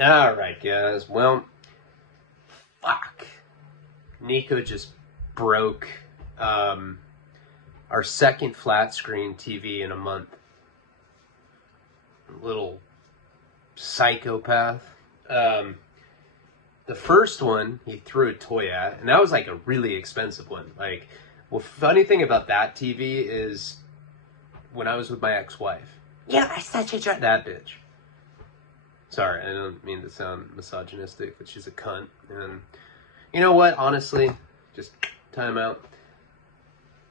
All right, guys. Well, fuck. Nico just broke our second flat screen TV in a month. Little psychopath. The first one he threw a toy at, and that was like a really expensive one. Like, well, funny thing about that TV is when I was with my ex-wife. Yeah, I such a that bitch. Sorry, I don't mean to sound misogynistic, but she's a cunt. And you know what? Honestly, just time out.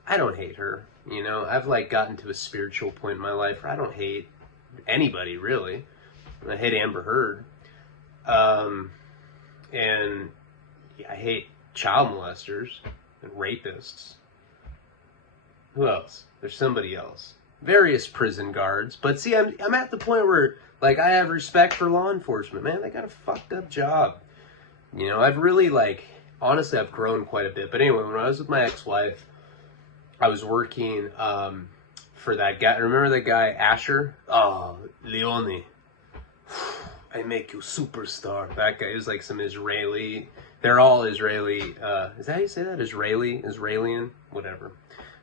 I don't hate her. You know, I've like gotten to a spiritual point in my life where I don't hate anybody really. I hate Amber Heard, and I hate child molesters and rapists. Who else? There's somebody else. Various prison guards. But see, I'm at the point where, like, I have respect for law enforcement, man. They got a fucked up job. You know, I've really, like, honestly, I've grown quite a bit. But anyway, when I was with my ex-wife, I was working for that guy. Remember that guy, Asher? Oh, Leone. I make you superstar. That guy is like some Israeli. They're all Israeli. Is that how you say that? Israelian? Whatever.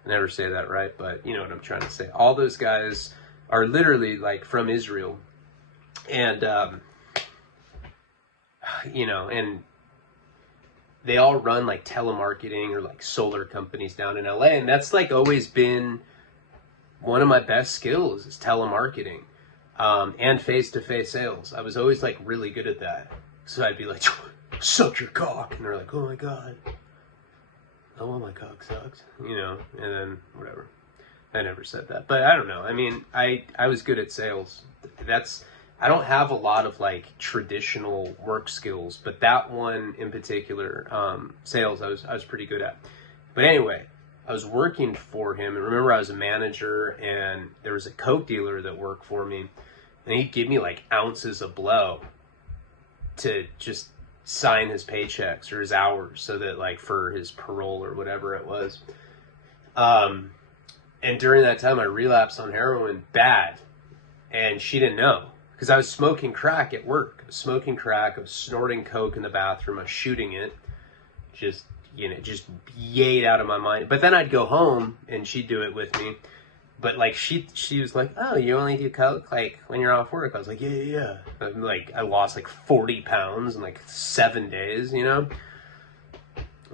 I never say that right, but you know what I'm trying to say. All those guys are literally like from Israel. And, you know, and they all run like telemarketing or like solar companies down in LA. And that's like always been one of my best skills is telemarketing and face-to-face sales. I was always like really good at that. So I'd be like, suck your cock. And they're like, oh my God. Oh, well, my cock sucks, you know, and then whatever. I never said that, but I don't know. I mean, I was good at sales. I don't have a lot of like traditional work skills, but that one in particular, sales, I was pretty good at. But anyway, I was working for him, and remember I was a manager, and there was a Coke dealer that worked for me, and he'd give me like ounces of blow to just sign his paychecks or his hours so that like for his parole or whatever it was. And during that time I relapsed on heroin bad, and she didn't know because I was smoking crack at work. I was smoking crack, I was snorting Coke in the bathroom, I was shooting it, just, you know, just yayed out of my mind. But then I'd go home and she'd do it with me. But like she was like, oh, you only do Coke like when you're off work? I was like, yeah. I'm like, I lost like 40 pounds in like 7 days, you know?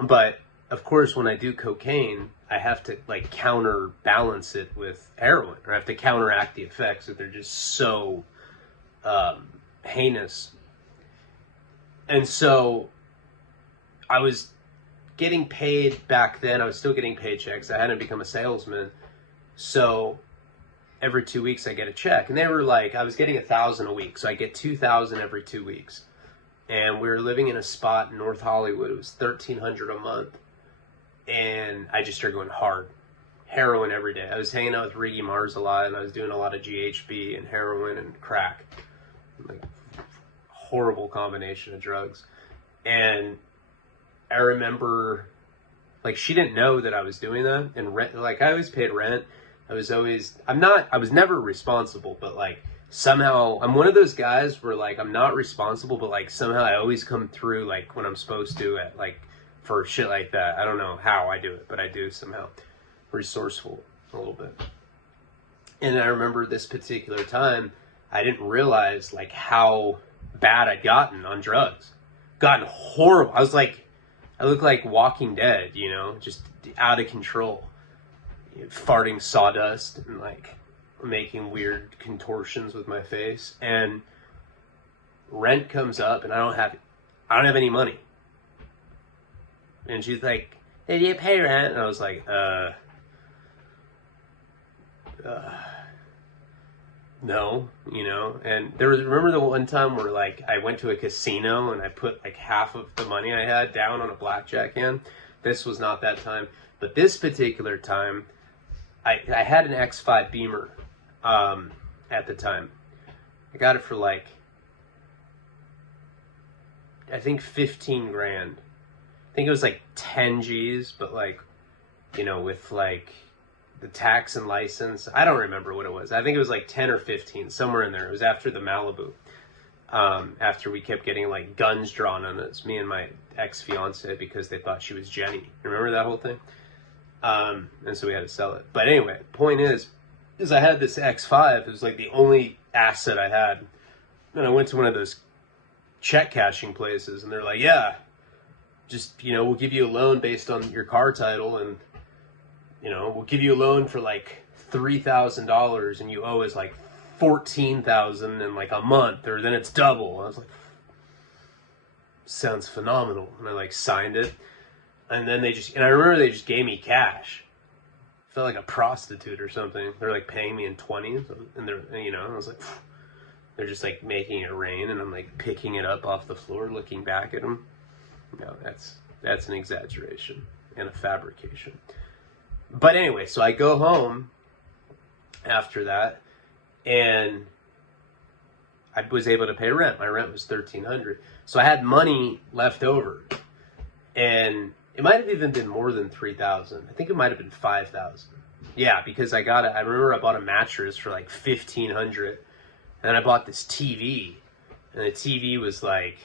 But of course, when I do cocaine, I have to like counterbalance it with heroin, or I have to counteract the effects that they're just so heinous. And so I was getting paid back then. I was still getting paychecks. I hadn't become a salesman. So every 2 weeks I get a check, and they were like, I was getting 1,000 a week. So I get 2,000 every 2 weeks. And we were living in a spot in North Hollywood. It was $1,300 a month. And I just started going hard. Heroin every day. I was hanging out with Riggy Mars a lot, and I was doing a lot of GHB and heroin and crack. Like, horrible combination of drugs. And I remember, like, she didn't know that I was doing that. And rent, like, I always paid rent. I was never responsible, but like somehow I'm one of those guys where like I'm not responsible, but like somehow I always come through like when I'm supposed to at like for shit like that. I don't know how I do it, but I do somehow. Resourceful a little bit. And I remember this particular time, I didn't realize like how bad I'd gotten on drugs. Gotten horrible. I looked like Walking Dead, you know, just out of control. Farting sawdust and like making weird contortions with my face, and rent comes up and I don't have any money. And she's like, "Did you pay rent?" And I was like, no, you know. And remember the one time where like I went to a casino and I put like half of the money I had down on a blackjack hand? This was not that time, but this particular time I had an X5 Beamer at the time. I got it for like, I think 15 grand. I think it was like 10 G's, but like, you know, with like the tax and license, I don't remember what it was. I think it was like 10 or 15, somewhere in there. It was after the Malibu. after we kept getting like guns drawn on us, me and my ex-fiance, because they thought she was Jenny. Remember that whole thing? And so we had to sell it. But anyway, point is I had this X5. It was like the only asset I had. And I went to one of those check cashing places, and they're like, yeah, just, you know, we'll give you a loan based on your car title, and, you know, we'll give you a loan for like $3,000, and you owe us like $14,000 in like a month, or then it's double. I was like, sounds phenomenal. And I like signed it, and then and I remember they just gave me cash. I felt like a prostitute or something. They're like paying me in 20s, and they're, you know, I was like, phew. They're just like making it rain, and I'm like picking it up off the floor, looking back at them. No, that's an exaggeration and a fabrication. But anyway, so I go home after that, and I was able to pay rent. My rent was $1,300, so I had money left over, and it might have even been more than $3,000. I think it might have been $5,000. Yeah, because I remember I bought a mattress for like $1,500. And I bought this TV, and the TV was like,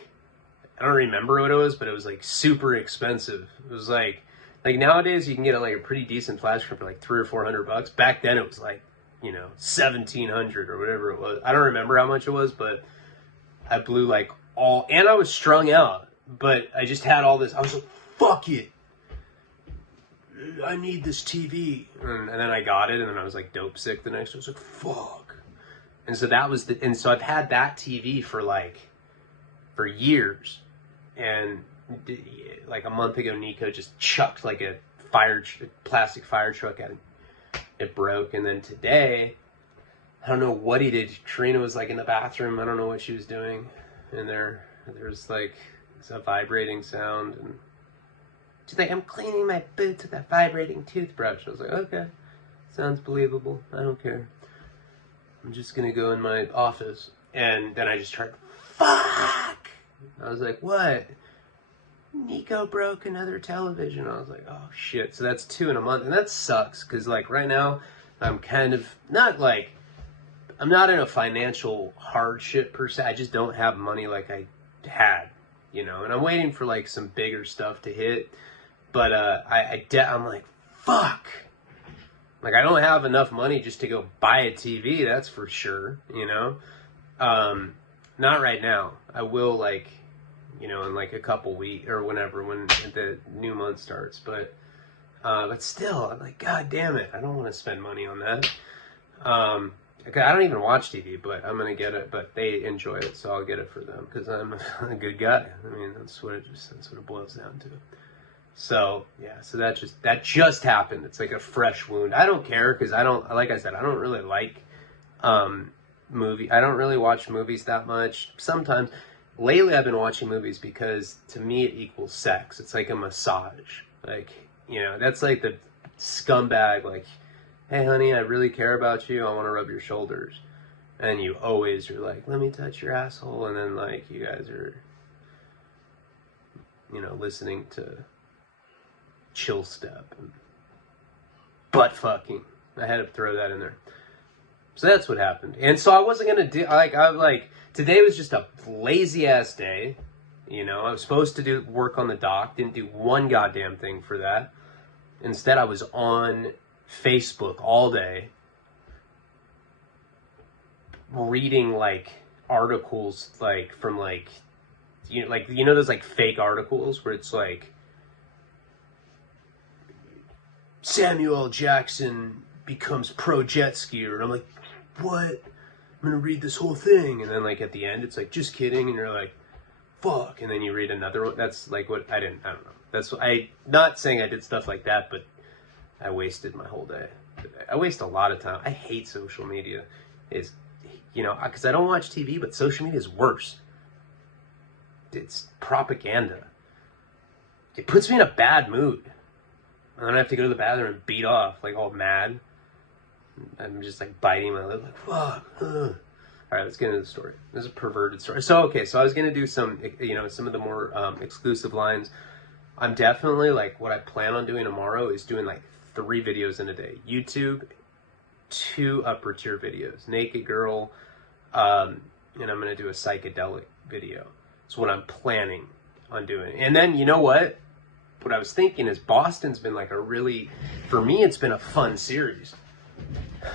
I don't remember what it was, but it was like super expensive. It was like nowadays you can get like a pretty decent flash screen for like $300 or $400. Back then it was like, you know, $1,700 or whatever it was. I don't remember how much it was, but I blew like and I was strung out, but I just had all this. I was like, fuck it, I need this TV, and then I got it, and then I was like dope sick the next day. I was like, fuck. And so so I've had that TV for years, and like a month ago, Nico just chucked like a plastic fire truck at it. It broke, and then today, I don't know what he did. Trina was like in the bathroom. I don't know what she was doing in there. There's like a vibrating sound, and she's like, I'm cleaning my boots with a vibrating toothbrush. I was like, okay, sounds believable. I don't care. I'm just going to go in my office. And then I just tried, fuck! I was like, what? Nico broke another television. I was like, oh, shit. So that's 2 in a month. And that sucks, because, like, right now, I'm kind of, I'm not in a financial hardship, per se. I just don't have money like I had, you know? And I'm waiting for, like, some bigger stuff to hit. But I'm like, fuck! Like, I don't have enough money just to go buy a TV, that's for sure, you know? Not right now. I will, like, you know, in like a couple weeks or whenever, when the new month starts. But still, I'm like, God damn it, I don't want to spend money on that. I don't even watch TV, but I'm going to get it. But they enjoy it, so I'll get it for them, because I'm a good guy. I mean, that's what it boils down to. So, yeah, so that just happened. It's like a fresh wound. I don't care, because like I said, I don't really like I don't really watch movies that much. Sometimes, lately I've been watching movies because, to me, it equals sex. It's like a massage. Like, you know, that's like the scumbag, like, hey, honey, I really care about you. I want to rub your shoulders. And you're like, let me touch your asshole. And then, like, you guys are, you know, listening to Chill Step and butt fucking. I had to throw that in there. So that's what happened. And so I wasn't gonna do today was just a lazy ass day. You know, I was supposed to do work on the dock, didn't do one goddamn thing for that. Instead, I was on Facebook all day reading like articles from you know those like fake articles where it's like Samuel L. Jackson becomes pro jet skier, and I'm like, what? I'm gonna read this whole thing, and then like at the end it's like, just kidding, and you're like, fuck, and then you read another one. That's like what I don't know. Not saying I did stuff like that, but I wasted my whole day today. I waste a lot of time. I hate social media. You know, because I don't watch TV, but social media is worse. It's propaganda. It puts me in a bad mood. And then I have to go to the bathroom and beat off, like all mad. I'm just like biting my lip, like, fuck. All right, let's get into the story. This is a perverted story. So I was going to do some of the more exclusive lines. I'm definitely, like, what I plan on doing tomorrow is doing like 3 videos in a day. YouTube, 2 upper tier videos. Naked girl, and I'm going to do a psychedelic video. It's what I'm planning on doing. And then, you know what? What I was thinking is Boston's been like a really, for me, it's been a fun series.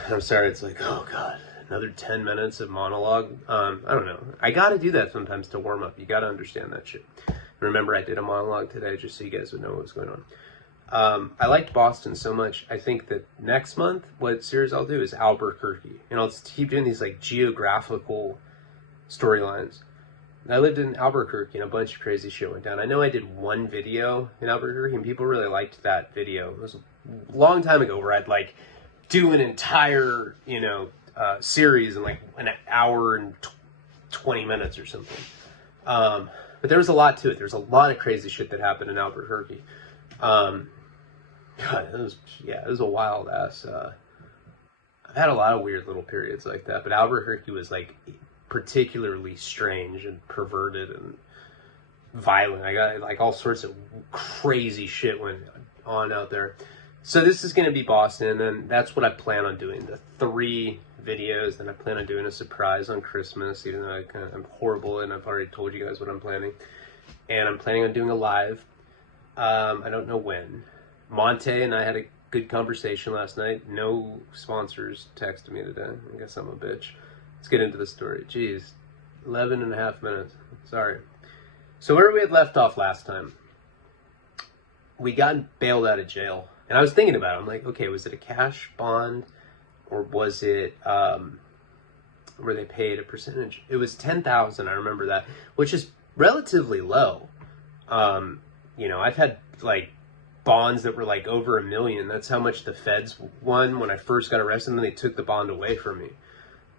I'm sorry, it's like, oh God, another 10 minutes of monologue. I don't know. I got to do that sometimes to warm up. You got to understand that shit. Remember, I did a monologue today just so you guys would know what was going on. I liked Boston so much. I think that next month, what series I'll do is Albuquerque. And I'll just keep doing these like geographical storylines. I lived in Albuquerque and a bunch of crazy shit went down. I know I did one video in Albuquerque and people really liked that video. It was a long time ago where I'd like do an entire, series in like an hour and 20 minutes or something. But there was a lot to it. There's a lot of crazy shit that happened in Albuquerque. God, it was a wild ass. I've had a lot of weird little periods like that, but Albuquerque was like particularly strange and perverted and violent. I got like all sorts of crazy shit went on out there. So this is going to be Boston, and that's what I plan on doing. The 3 videos, then I plan on doing a surprise on Christmas, even though I'm horrible and I've already told you guys what I'm planning. And I'm planning on doing a live. I don't know when. Monte and I had a good conversation last night. No sponsors texted me today. I guess I'm a bitch. Let's get into the story. Jeez, 11 and a half minutes. Sorry. So where we had left off last time, we got bailed out of jail. And I was thinking about it. I'm like, okay, was it a cash bond or was it where they paid a percentage? It was $10,000. I remember that, which is relatively low. I've had like bonds that were like over $1 million. That's how much the feds won when I first got arrested, and then they took the bond away from me.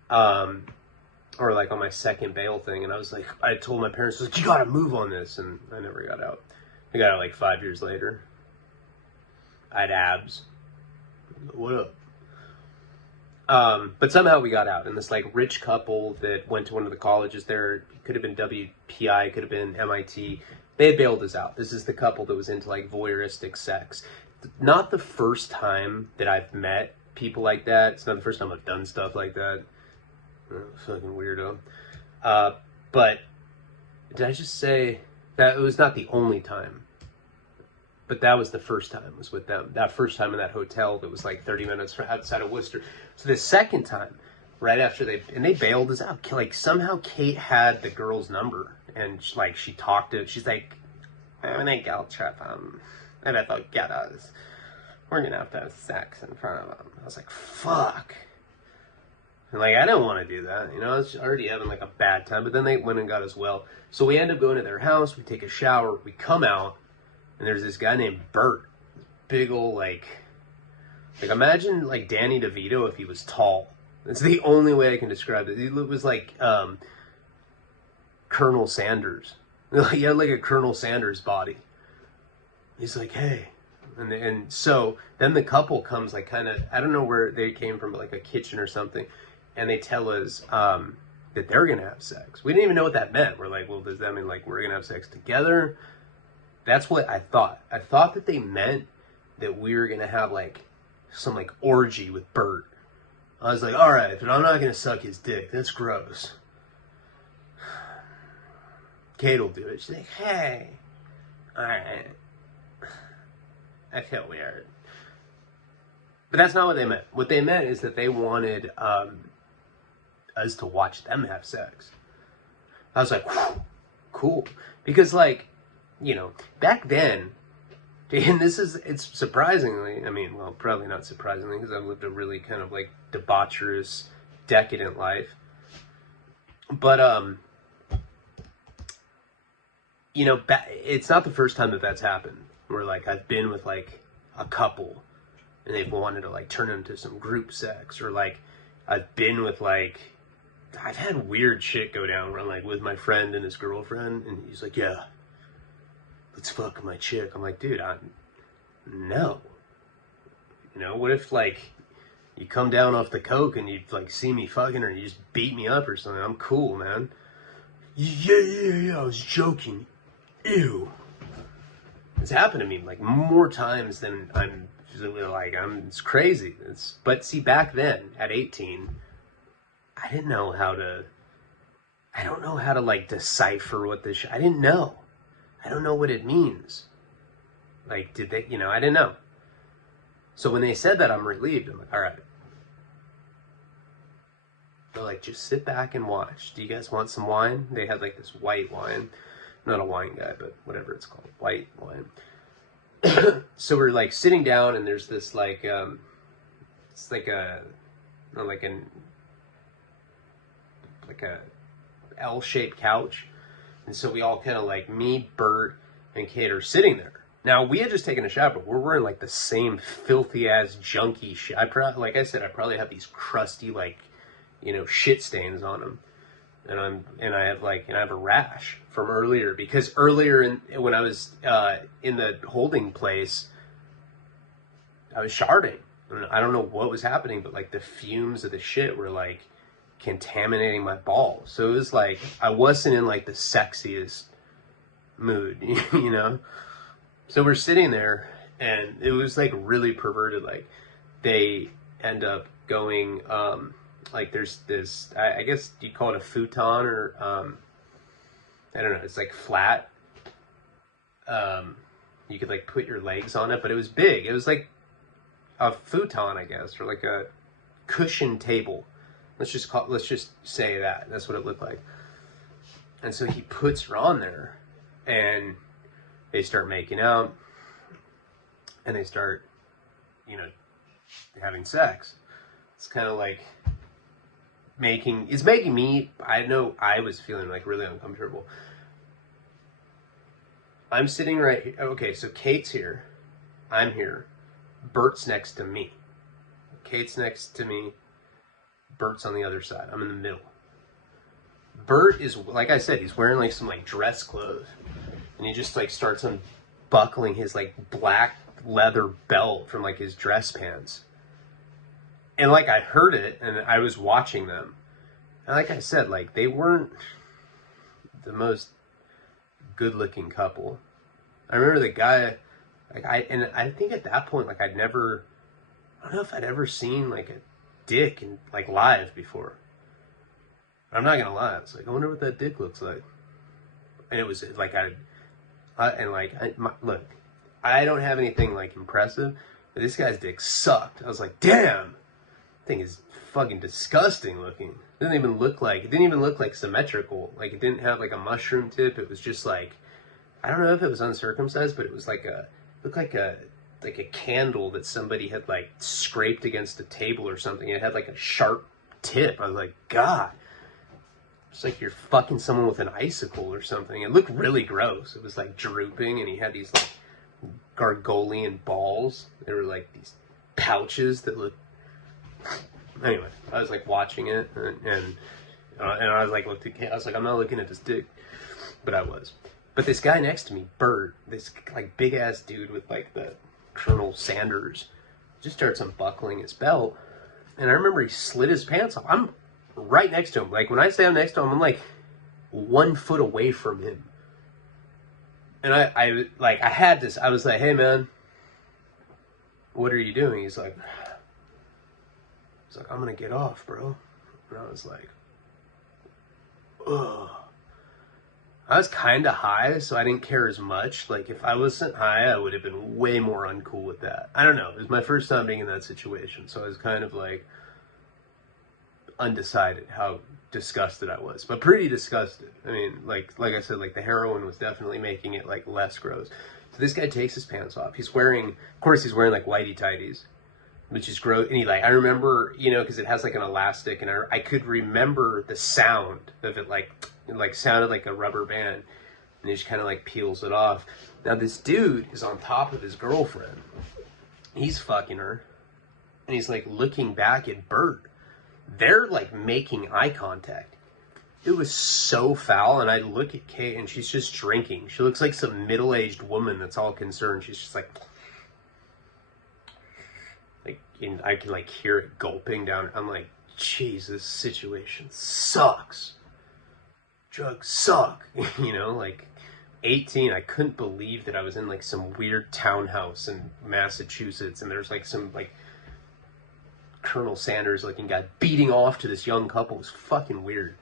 Or like on my second bail thing, and I was like, I told my parents, like, you gotta move on this, and I never got out. I got out like 5 years later. I had abs. What up? But somehow we got out, and this like rich couple that went to one of the colleges there, it could have been WPI, could have been MIT, they had bailed us out. This is the couple that was into like voyeuristic sex. Not the first time that I've met people like that. It's not the first time I've done stuff like that. Fucking weirdo. But did I just say that it was not the only time? But that was the first time, was with them. That first time in that hotel that was like 30 minutes outside of Worcester. So the second time, right after they bailed us out, like somehow Kate had the girl's number, and she talked to, she's like, I'm gonna go trip and I thought, get us. We're gonna have to have sex in front of them. I was like, fuck. And like, I didn't want to do that, I was already having like a bad time, but then they went and got us well. So we end up going to their house, we take a shower, we come out, and there's this guy named Bert. Big old like imagine like Danny DeVito if he was tall. That's the only way I can describe it. He was like Colonel Sanders. He had like a Colonel Sanders body. He's like, hey. And so then the couple comes like kind of, I don't know where they came from, but like a kitchen or something. And they tell us that they're going to have sex. We didn't even know what that meant. We're like, well, does that mean like we're going to have sex together? That's what I thought. I thought that they meant that we were going to have like some like orgy with Bert. I was like, all right, but I'm not going to suck his dick. That's gross. Kate will do it. She's like, hey, all right. I feel weird. But that's not what they meant. What they meant is that they wanted us to watch them have sex. I was like, cool. Because like, back then, and it's surprisingly, well, probably not surprisingly, because I've lived a really kind of like debaucherous, decadent life. But, it's not the first time that's happened. Where like I've been with like a couple and they've wanted to like turn into some group sex, or like I've been with like, I've had weird shit go down where I'm like with my friend and his girlfriend, and he's like, yeah, let's fuck my chick. I'm like, dude, no. What if like you come down off the coke and you like see me fucking her and you just beat me up or something? I'm cool, man. Yeah, I was joking. Ew. It's happened to me like more times than it's crazy. But see, back then at 18, I didn't know how to I don't know how to like decipher what this. I didn't know. I don't know what it means. Like, did they? You know, I didn't know. So when they said that, I'm relieved. I'm like, all right. They're like, just sit back and watch. Do you guys want some wine? They had like this white wine. I'm not a wine guy, but whatever it's called, white wine. So we're like sitting down, and there's this like, it's like a, like an, like a L-shaped couch. And so we all kind of like, me, Bert, and Kate are sitting there. Now, we had just taken a shower, but we're wearing like the same filthy ass junky shit. Like I said, I probably have these crusty, like, you know, shit stains on them. And I have like, and I have a rash from earlier, because earlier when I was in the holding place, I was sharding. I don't know what was happening, but like the fumes of the shit were like contaminating my balls. So it was like, I wasn't in like the sexiest mood, you know? So we're sitting there, and it was like really perverted. Like, they end up going, like there's this, I guess you call it a futon, or I don't know, it's like flat. You could like put your legs on it, but it was big. It was like a futon, I guess, or like a cushion table. Let's just say that. That's what it looked like. And so he puts her on there, and they start making out, and they start, you know, having sex. It's kind of like it's making me, I know I was feeling like really uncomfortable. I'm sitting right here. Okay, so Kate's here. I'm here. Bert's next to me. Kate's next to me. Bert's on the other side. I'm in the middle. Bert is, like I said, he's wearing like some like dress clothes. And he just like starts unbuckling his like black leather belt from like his dress pants. And like I heard it, and I was watching them. And like I said, like they weren't the most good looking couple. I remember the guy, like I think at that point, like I don't know if I'd ever seen like a dick in like live before. I'm not gonna lie, it's like, I wonder what that dick looks like. And it was like look, I don't have anything like impressive, but this guy's dick sucked. I was like, damn, thing is fucking disgusting looking. It didn't even look like symmetrical. Like, it didn't have like a mushroom tip. It was just like, I don't know if it was uncircumcised, but it was like looked like a candle that somebody had like scraped against a table or something. It had like a sharp tip. I was like, God, it's like you're fucking someone with an icicle or something. It looked really gross. It was like drooping, and he had these like gargolian balls. They were like these pouches that looked. Anyway, I was like watching it, and I was like, I was like, I'm not looking at this dick, but I was. But this guy next to me, Bert, this like big ass dude with like the Colonel Sanders, just starts unbuckling his belt, and I remember he slid his pants off. I'm right next to him. Like, when I say I'm next to him, I'm like 1 foot away from him. And I was like, hey man, what are you doing? He's like, I'm gonna get off, bro. And I was like, ugh. I was kind of high, so I didn't care as much. Like, if I wasn't high, I would have been way more uncool with that. I don't know. It was my first time being in that situation, so I was kind of like undecided how disgusted I was, but pretty disgusted. I mean, like I said, like the heroin was definitely making it like less gross. So this guy takes his pants off. He's wearing like whitey tighties, which is gross. And I remember, because it has like an elastic, and I could remember the sound of it, it sounded like a rubber band, and he just kind of like peels it off. Now this dude is on top of his girlfriend. He's fucking her, and he's like looking back at Bert. They're like making eye contact. It was so foul, and I look at Kate, and she's just drinking. She looks like some middle-aged woman that's all concerned. She's just like, and I can like hear it gulping down. I'm like, jeez, this situation sucks. Drugs suck. Like 18, I couldn't believe that I was in like some weird townhouse in Massachusetts, and there's like some like Colonel Sanders looking guy beating off to this young couple. It was fucking weird.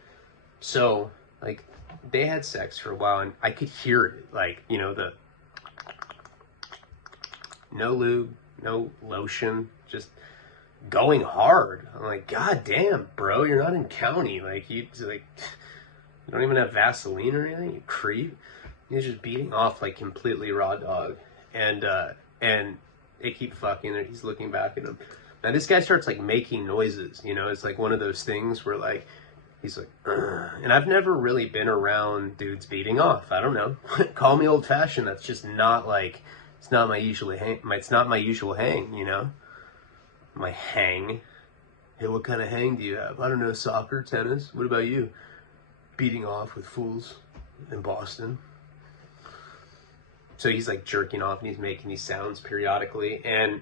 So Like, they had sex for a while, and I could hear it. Like, you know, the no lube, no lotion, just going hard. I'm like, God damn, bro, you're not in county. Like, you don't even have Vaseline or anything, you creep. He's just beating off like completely raw dog. And they keep fucking, and he's looking back at him. Now this guy starts like making noises, you know, it's like one of those things where like, he's like, "Ugh." And I've never really been around dudes beating off. I don't know. Call me old fashioned. That's just not like, it's not my usual hang. It's not my usual hang, you know? My hang. Hey, what kind of hang do you have? I don't know, soccer, tennis. What about you? Beating off with fools in Boston. So he's like jerking off and he's making these sounds periodically. And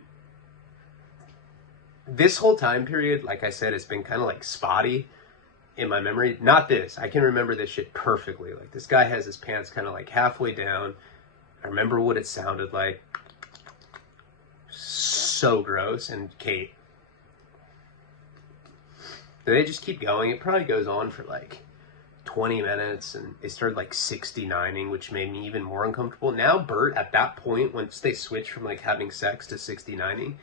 this whole time period, like I said, it's been kind of like spotty in my memory. Not this. I can remember this shit perfectly. Like, this guy has his pants kind of like halfway down. I remember what it sounded like. So gross. And Kate. They just keep going. It probably goes on for like 20 minutes, and they started like 69ing, which made me even more uncomfortable. Now Bert, at that point, once they switch from like having sex to 69ing,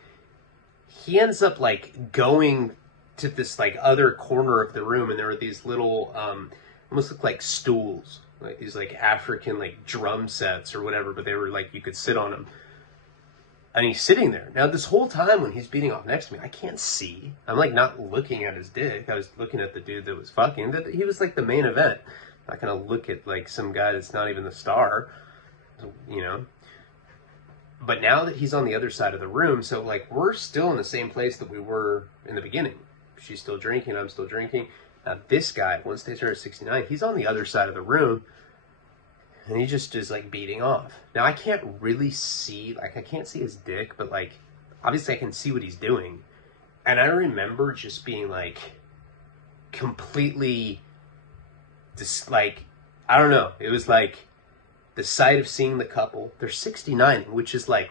he ends up like going to this like other corner of the room, and there were these little almost looked like stools, like these like African like drum sets or whatever, but they were like, you could sit on them. And he's sitting there. Now this whole time when he's beating off next to me, I can't see. I'm like not looking at his dick. I was looking at the dude that was fucking. That he was like the main event. I'm not gonna look at like some guy that's not even the star, you know. But now that he's on the other side of the room, so like we're still in the same place that we were in the beginning. She's still drinking, I'm still drinking. Now this guy, once they started 69, he's on the other side of the room, and he just is like beating off. Now I can't really see, like I can't see his dick, but like obviously I can see what he's doing. And I remember just being like completely just like, I don't know, it was like the sight of seeing the couple, they're 69, which is like,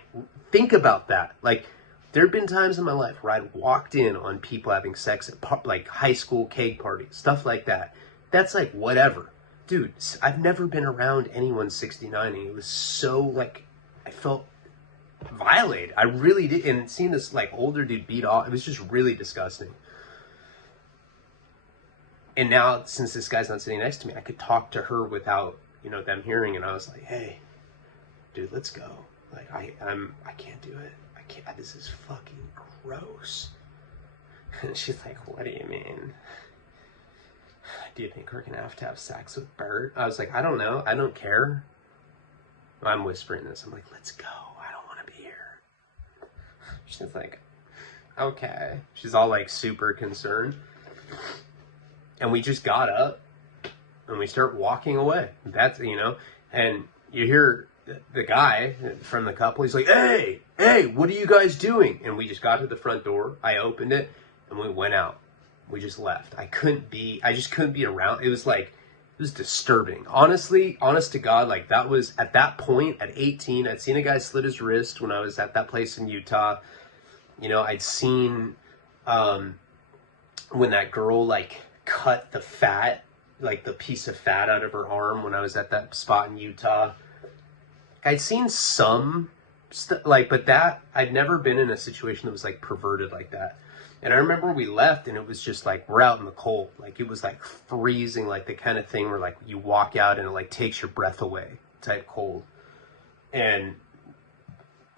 think about that. Like, there have been times in my life where I'd walked in on people having sex at like high school cake parties, stuff like that. That's like whatever. Dude, I've never been around anyone 69ing. It was so like, I felt violated. I really did. And seeing this like older dude beat off, it was just really disgusting. And now, since this guy's not sitting next to me, I could talk to her without, you know, them hearing. And I was like, hey, dude, let's go. Like, I can't do it. I can't, this is fucking gross. And she's like, what do you mean? Do you think we're gonna have to have sex with Bert? I was like, I don't know. I don't care. I'm whispering this. I'm like, let's go. I don't want to be here. She's like, okay. She's all like super concerned. And we just got up and we start walking away. That's, you know, and you hear the guy from the couple, he's like, hey, what are you guys doing? And we just got to the front door. I opened it and we went out. We just left. I just couldn't be around. It was like, it was disturbing. Honestly, honest to God, like that was at that point at 18, I'd seen a guy slit his wrist when I was at that place in Utah. You know, I'd seen when that girl like cut the fat, like the piece of fat out of her arm when I was at that spot in Utah. I'd seen some like, but that I'd never been in a situation that was like perverted like that. And I remember we left and it was just like, we're out in the cold. Like it was like freezing, like the kind of thing where like you walk out and it like takes your breath away type cold. And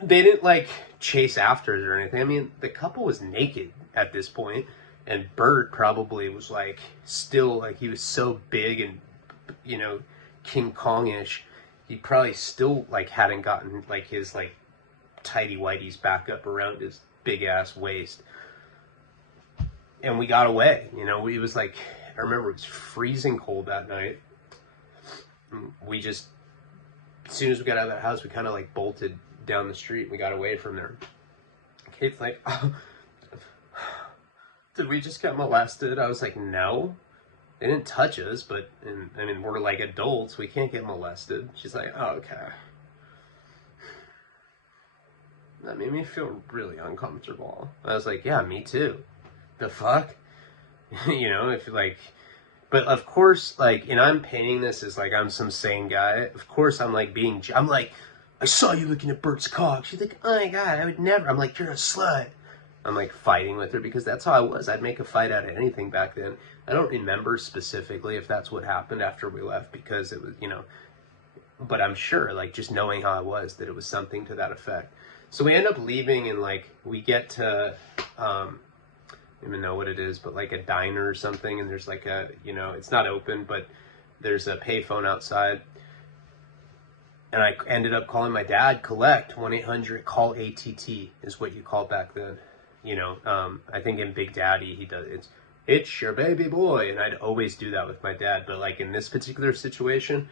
they didn't like chase after it or anything. I mean, the couple was naked at this point, and Bert probably was like still like, he was so big and, you know, King Kong-ish. He probably still like hadn't gotten like his like tighty whities back up around his big ass waist. And we got away, you know, it was like, I remember it was freezing cold that night. We just, as soon as we got out of that house, we kind of like bolted down the street and we got away from there. Kate's like, oh, did we just get molested? I was like, no, they didn't touch us, but, I mean, we're like adults, we can't get molested. She's like, oh, okay. That made me feel really uncomfortable. I was like, yeah, me too. The fuck? You know, if like, But of course, like, and I'm painting this as like I'm some sane guy. Of course, I'm like I'm like, I saw you looking at Bert's cock. She's like, oh my God, I would never. I'm like, you're a slut. I'm like fighting with her because that's how I was. I'd make a fight out of anything back then. I don't remember specifically if that's what happened after we left because it was, but I'm sure, like, just knowing how I was, that it was something to that effect. So we end up leaving, and like we get to, I don't even know what it is, but like a diner or something, and there's like a, it's not open, but there's a payphone outside. And I ended up calling my dad, collect 1-800-CALL-ATT is what you called back then. I think in Big Daddy, he does, it's your baby boy. And I'd always do that with my dad. But like in this particular situation,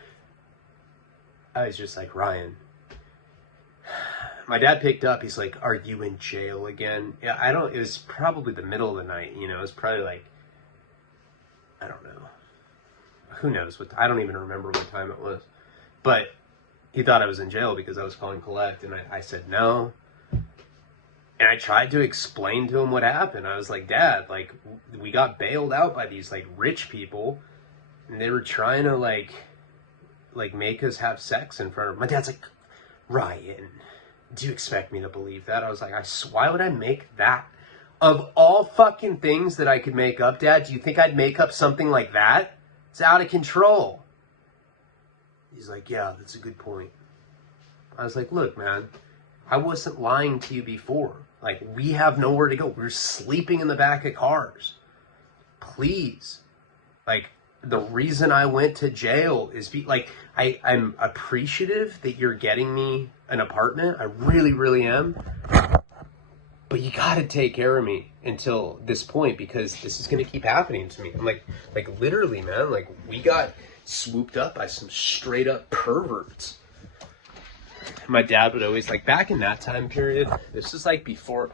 I was just like, Ryan, my dad picked up. He's like, are you in jail again? Yeah, it was probably the middle of the night. It was probably like, I don't know. Who knows I don't even remember what time it was. But he thought I was in jail because I was calling collect. And I said, no. And I tried to explain to him what happened. I was like, Dad, like, we got bailed out by these, like, rich people. And they were trying to, like make us have sex in front of... My dad's like, Ryan, do you expect me to believe that? I was like, why would I make that? Of all fucking things that I could make up, Dad, do you think I'd make up something like that? It's out of control. He's like, yeah, that's a good point. I was like, look, man, I wasn't lying to you before. Like, we have nowhere to go. We're sleeping in the back of cars. Please. Like, the reason I went to jail is I'm appreciative that you're getting me an apartment. I really, really am. But you got to take care of me until this point because this is going to keep happening to me. I'm like literally, man, like we got swooped up by some straight up perverts. My dad would always, like, back in that time period, this is like before,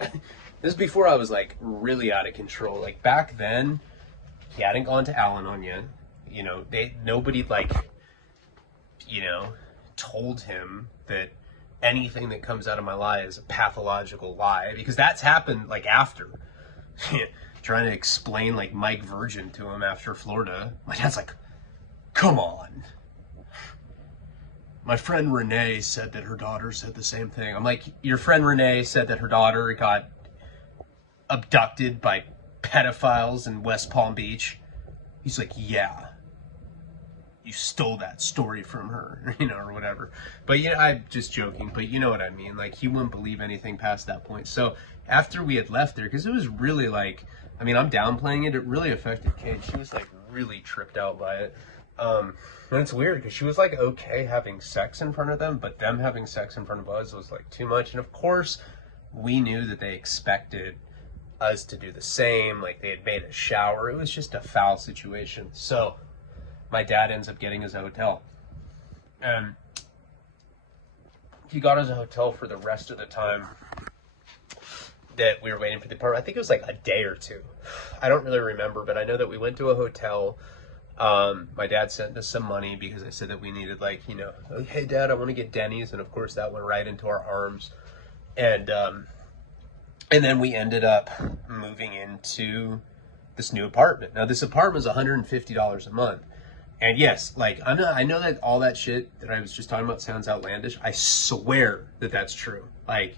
this is before I was like really out of control. Like back then, he hadn't gone to Al-Anon yet. Nobody like, told him that anything that comes out of my lie is a pathological lie, because that's happened like after. Trying to explain like Mike Virgin to him after Florida. My dad's like, come on. My friend Renee said that her daughter said the same thing. I'm like, your friend Renee said that her daughter got abducted by pedophiles in West Palm Beach? He's like, yeah. You stole that story from her, or whatever. But I'm just joking, but you know what I mean. Like, he wouldn't believe anything past that point. So after we had left there, because it was really like, I'm downplaying it. It really affected Kate. She was like really tripped out by it. And it's weird because she was like okay having sex in front of them, but them having sex in front of us was like too much. And of course, we knew that they expected us to do the same. Like, they had made a shower. It was just a foul situation. So my dad ends up getting us a hotel. And he got us a hotel for the rest of the time that we were waiting for the apartment. I think it was like a day or two. I don't really remember, but I know that we went to a hotel. My dad sent us some money because I said that we needed, like, hey Dad, I want to get Denny's. And of course that went right into our arms. And then we ended up moving into this new apartment. Now this apartment is $150 a month. And yes, like, I know that all that shit that I was just talking about sounds outlandish. I swear that that's true. Like,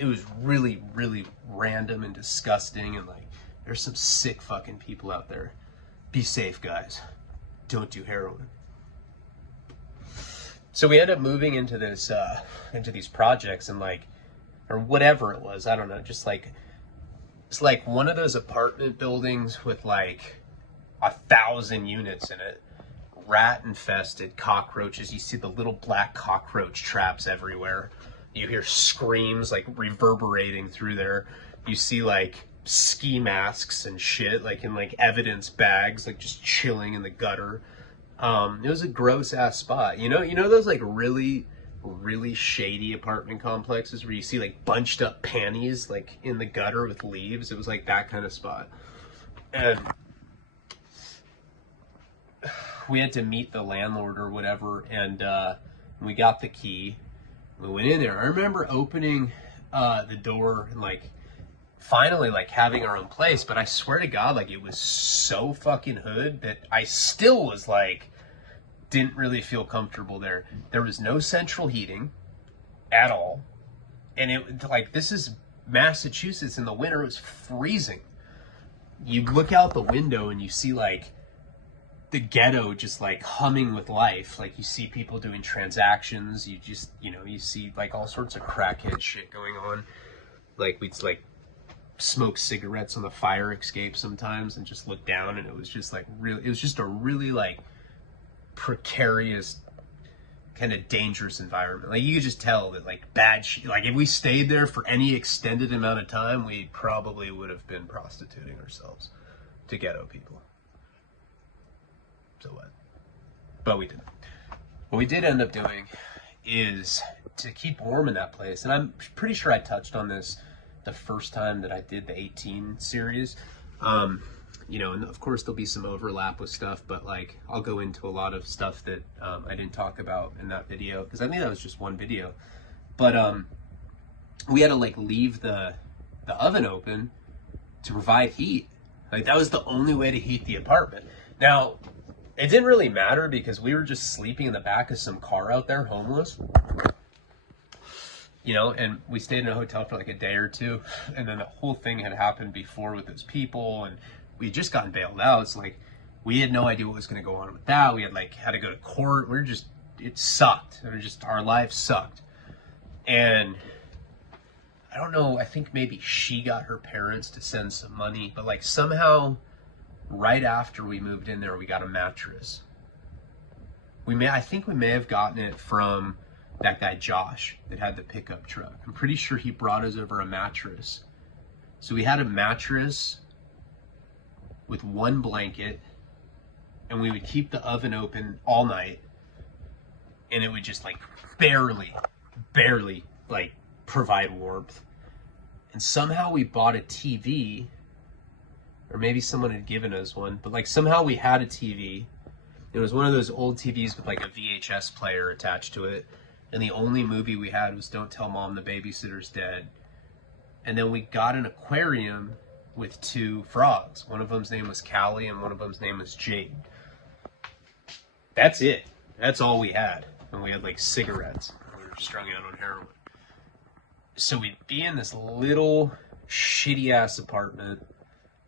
it was really, really random and disgusting. And like, there's some sick fucking people out there. Be safe, guys. Don't do heroin. So we end up moving into this, into these projects, and like, or whatever it was, I don't know, just like, it's like one of those apartment buildings with like 1,000 units in it, rat infested, cockroaches. You see the little black cockroach traps everywhere. You hear screams like reverberating through there. You see like ski masks and shit, like in like evidence bags, like just chilling in the gutter. It was a gross ass spot. You know those like really, really shady apartment complexes where you see like bunched up panties like in the gutter with leaves? It was like that kind of spot. And we had to meet the landlord or whatever, and we got the key. We went in there. I remember opening the door and like finally like having our own place. But I swear to God, like it was so fucking hood that I still was like, didn't really feel comfortable there. There was no central heating at all. And it like, this is Massachusetts in the winter. It was freezing. You look out the window and you see like the ghetto just like humming with life. Like you see people doing transactions. You just, you know, you see like all sorts of crackhead shit going on. Like we'd like smoke cigarettes on the fire escape sometimes and just look down, and it was just like really, it was just a really like precarious, kind of dangerous environment. Like you could just tell that like bad shit, like if we stayed there for any extended amount of time, we probably would have been prostituting ourselves to ghetto people. So what? But we didn't. What we did end up doing is to keep warm in that place, and I'm pretty sure I touched on this the first time that I did the 18 series. You know, and of course there'll be some overlap with stuff, but like I'll go into a lot of stuff that I didn't talk about in that video, because I think that was just one video. But we had to like leave the oven open to provide heat. Like that was the only way to heat the apartment. Now, it didn't really matter because we were just sleeping in the back of some car out there, homeless. You know, and we stayed in a hotel for like a day or two, and then the whole thing had happened before with those people, and we had just gotten bailed out. It's like we had no idea what was going to go on with that. We had like had to go to court. We were just, it sucked. It was just, our lives sucked. And I don't know, I think maybe she got her parents to send some money, but like somehow right after we moved in there, we got a mattress. I think we may have gotten it from that guy Josh that had the pickup truck. I'm pretty sure he brought us over a mattress. So we had a mattress with one blanket, and we would keep the oven open all night, and it would just like barely like provide warmth. And somehow we bought a TV, or maybe someone had given us one, but like somehow we had a TV. It was one of those old TVs with like a VHS player attached to it. And the only movie we had was Don't Tell Mom the Babysitter's Dead. And then we got an aquarium with two frogs. One of them's name was Callie and one of them's name was Jade. That's it. That's all we had. And we had like cigarettes. We were strung out on heroin. So we'd be in this little shitty ass apartment,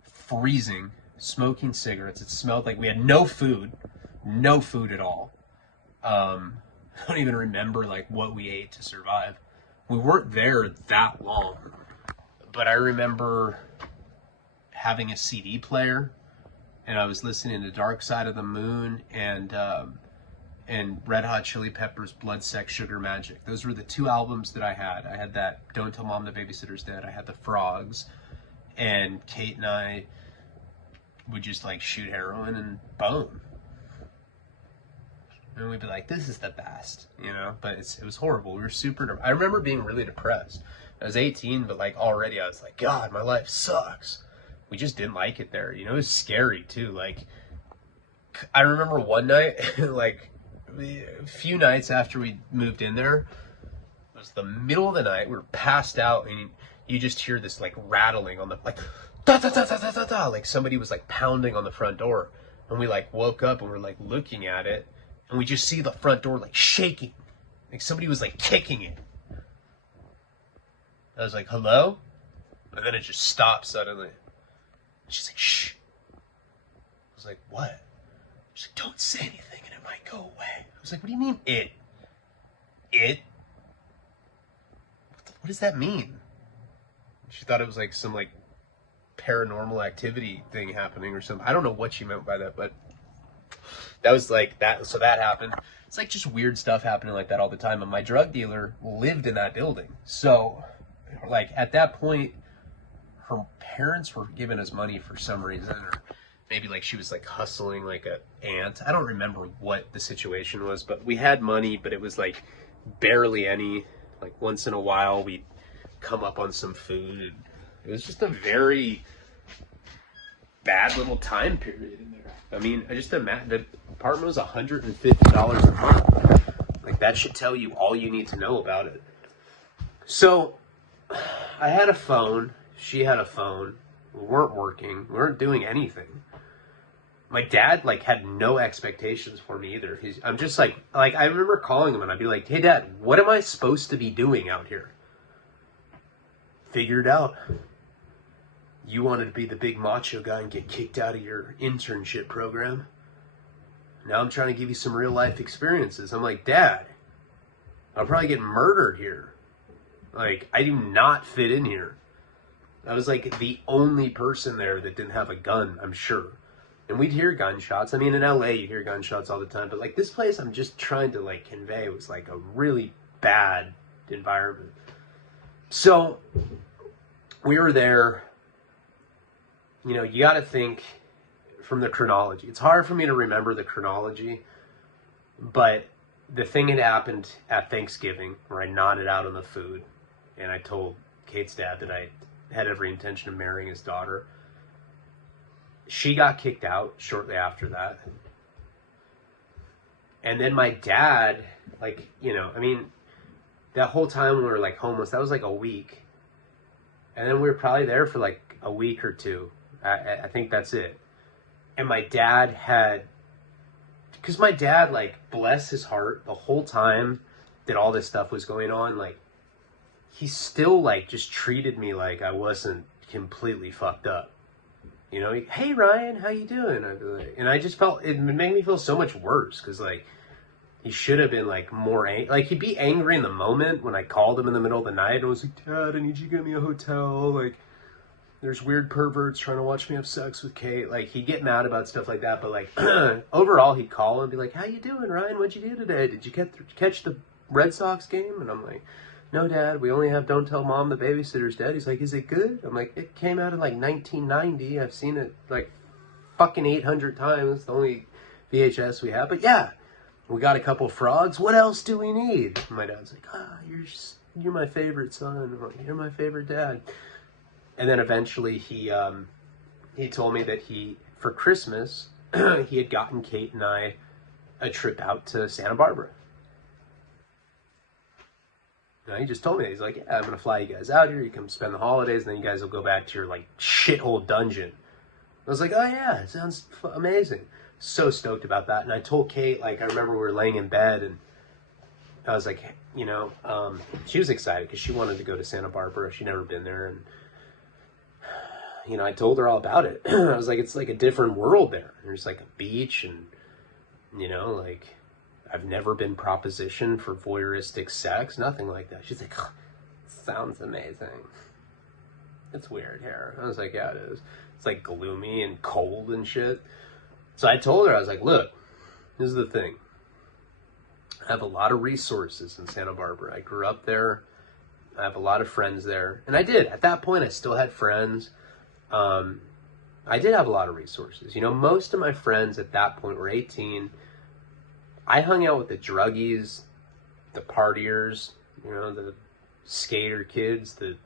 freezing, smoking cigarettes. It smelled like we had no food at all. I don't even remember like what we ate to survive. We weren't there that long, but I remember having a CD player, and I was listening to Dark Side of the Moon and Red Hot Chili Peppers' Blood, Sex, Sugar, Magic. Those were the two albums that I had. I had that Don't Tell Mom the Babysitter's Dead. I had the Frogs, and Kate and I would just like shoot heroin and bone. And we'd be like, this is the best, you know? But it was horrible. We were I remember being really depressed. I was 18, but like already I was like, God, my life sucks. We just didn't like it there. You know, it was scary too. Like, I remember one night, like a few nights after we moved in there, it was the middle of the night. We were passed out, and you just hear this like rattling on the, like, da, da, da, da, da, da, da, like somebody was like pounding on the front door. And we like woke up and we're like looking at it. And we just see the front door like shaking. Like somebody was like kicking it. I was like, hello? And then it just stopped suddenly. She's like, shh. I was like, what? She's like, don't say anything and it might go away. I was like, what do you mean it? It? What does that mean? She thought it was like some like paranormal activity thing happening or something. I don't know what she meant by that, but that was like that. So that happened. It's like just weird stuff happening like that all the time. And my drug dealer lived in that building. So like at that point, her parents were giving us money for some reason, or maybe like she was like hustling like a aunt. I don't remember what the situation was, but we had money, but it was like barely any. Like once in a while we'd come up on some food. And it was just a very bad little time period in there. I mean, I just imagine the apartment was $150 a month. Like that should tell you all you need to know about it. So I had a phone. She had a phone. We weren't working. We weren't doing anything. My dad, like, had no expectations for me either. I'm just like, I remember calling him and I'd be like, hey, Dad, what am I supposed to be doing out here? Figure it out. You wanted to be the big macho guy and get kicked out of your internship program. Now I'm trying to give you some real life experiences. I'm like, Dad, I'll probably get murdered here. Like, I do not fit in here. I was like the only person there that didn't have a gun, I'm sure. And we'd hear gunshots. I mean, in LA, you hear gunshots all the time. But like this place, I'm just trying to like convey was like a really bad environment. So we were there. You know, you got to think from the chronology. It's hard for me to remember the chronology, but the thing had happened at Thanksgiving where I nodded out on the food and I told Kate's dad that I had every intention of marrying his daughter. She got kicked out shortly after that. And then my dad, like, you know, I mean, that whole time we were like homeless, that was like a week. And then we were probably there for like a week or two. I think that's it. And my dad had, because my dad, like, bless his heart, the whole time that all this stuff was going on, like, he still, like, just treated me like I wasn't completely fucked up. You know, hey, Ryan, how you doing? I'd be like, and I just felt, it made me feel so much worse, because, like, he should have been, like, more, like, he'd be angry in the moment when I called him in the middle of the night, and I was like, Dad, I need you to get me a hotel, like, there's weird perverts trying to watch me have sex with Kate. Like, he'd get mad about stuff like that, but, like, overall, he'd call and be like, how you doing, Ryan? What'd you do today? Did you catch the Red Sox game? And I'm like, no, Dad, we only have Don't Tell Mom the Babysitter's Dead. He's like, is it good? I'm like, it came out in, like, 1990. I've seen it, like, fucking 800 times. It's the only VHS we have. But, yeah, we got a couple frogs. What else do we need? And my dad's like, you're my favorite son. I'm like, you're my favorite dad. And then eventually he told me that for Christmas, he had gotten Kate and I a trip out to Santa Barbara. And he just told me that. He's like, yeah, I'm going to fly you guys out here. You can spend the holidays, and then you guys will go back to your, like, shithole dungeon. I was like, oh, yeah, it sounds amazing. So stoked about that. And I told Kate, like, I remember we were laying in bed, and I was like, you know, she was excited because she wanted to go to Santa Barbara. She'd never been there, and you know, I told her all about it. I was like, it's like a different world there. There's like a beach and, you know, like, I've never been propositioned for voyeuristic sex, nothing like that. She's like, oh, sounds amazing. It's weird here. I was like, yeah, it is. It's like gloomy and cold and shit. So I told her, I was like, look, this is the thing. I have a lot of resources in Santa Barbara. I grew up there. I have a lot of friends there. And I did. At that point, I still had friends. I did have a lot of resources. You know, most of my friends at that point were 18. I hung out with the druggies, the partiers, you know, the skater kids that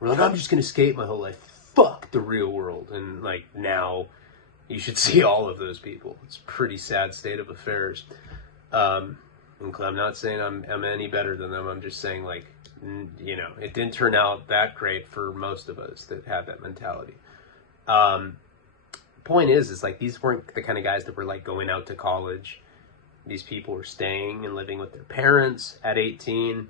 were like, I'm just going to skate my whole life. Fuck the real world. And, like, now you should see all of those people. It's a pretty sad state of affairs. And I'm not saying I'm any better than them. I'm just saying, like, you know, it didn't turn out that great for most of us that have that mentality. Point is like, these weren't the kind of guys that were like going out to college. These people were staying and living with their parents at 18.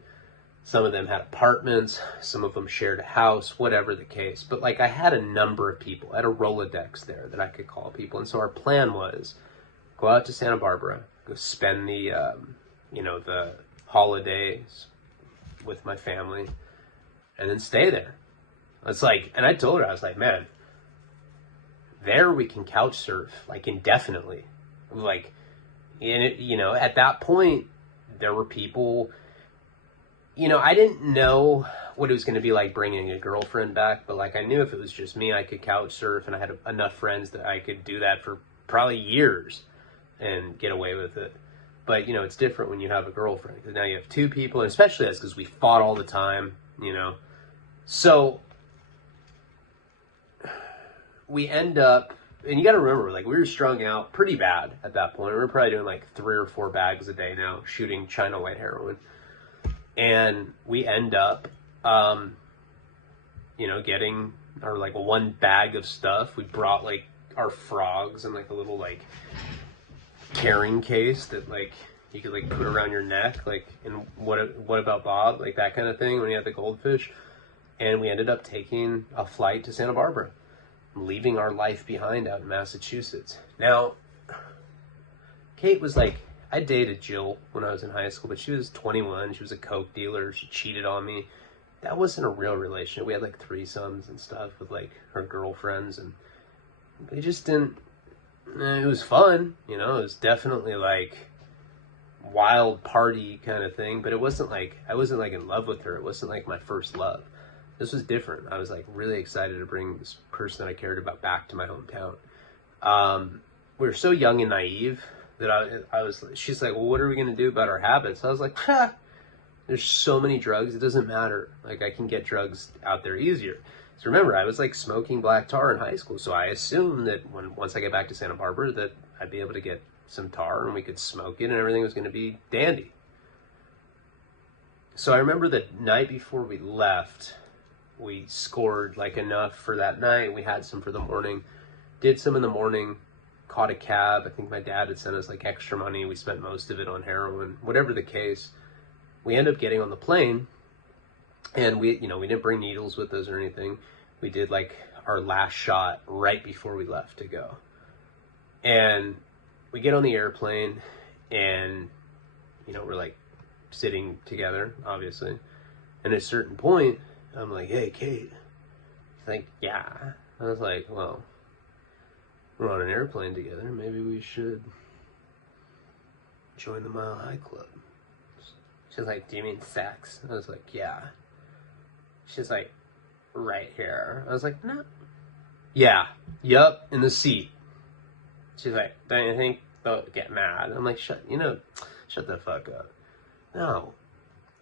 Some of them had apartments. Some of them shared a house, whatever the case. But like, I had a number of people. I had a Rolodex there that I could call people. And so our plan was go out to Santa Barbara, go spend the, you know, the holidays with my family, and then stay there. It's like, and I told her, I was like, man, there we can couch surf like indefinitely. Like, and it, you know, at that point, there were people, you know, I didn't know what it was going to be like bringing a girlfriend back, but like, I knew if it was just me, I could couch surf, and I had enough friends that I could do that for probably years and get away with it. But, you know, it's different when you have a girlfriend, because now you have two people, and especially that's because we fought all the time, you know. So we end up, and you got to remember, like, we were strung out pretty bad at that point. We were probably doing like 3 or 4 bags a day now, shooting China white heroin. And we end up you know, getting our like one bag of stuff. We brought like our frogs in like a little like carrying case that like you could like put around your neck, like, and what about Bob, like that kind of thing when you had the goldfish. And we ended up taking a flight to Santa Barbara, leaving our life behind out in Massachusetts. Now, Kate was like, I dated Jill when I was in high school, but she was 21. She was a coke dealer. She cheated on me. That wasn't a real relationship. We had like threesomes and stuff with like her girlfriends, and we just didn't. It was fun, you know. It was definitely like wild party kind of thing, but it wasn't like I wasn't like in love with her. It wasn't like my first love. This was different. I was like really excited to bring this person that I cared about back to my hometown. We were so young and naive that I was. She's like, well, what are we gonna do about our habits? I was like, ha. There's so many drugs, it doesn't matter. Like, I can get drugs out there easier. So remember, I was like smoking black tar in high school, so I assumed that once I get back to Santa Barbara that I'd be able to get some tar and we could smoke it and everything was going to be dandy. So I remember the night before we left, we scored like enough for that night. We had some for the morning, did some in the morning, caught a cab. I think my dad had sent us like extra money. We spent most of it on heroin, whatever the case. We ended up getting on the plane, and we didn't bring needles with us or anything. We did like our last shot right before we left to go. And we get on the airplane, and, you know, we're like sitting together, obviously. And at a certain point, I'm like, hey, Kate. She's like, yeah. I was like, well, we're on an airplane together. Maybe we should join the Mile High Club. She's like, do you mean sex? I was like, yeah. She's like, right here. I was like, no. Yeah, yup, in the seat. She's like, don't you think they'll get mad? I'm like, shut the fuck up. No,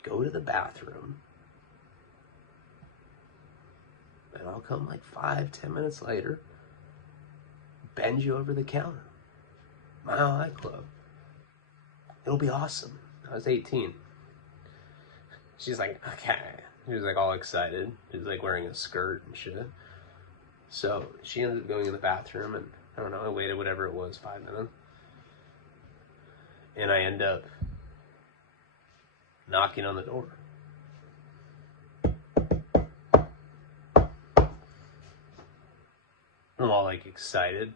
go to the bathroom. And I'll come like 5-10 minutes later, bend you over the counter. Mile High Club. It'll be awesome. I was 18. She's like, okay. She was like all excited. She was like wearing a skirt and shit. So she ended up going in the bathroom, and I don't know, I waited whatever it was, 5 minutes. And I end up knocking on the door. I'm all like excited.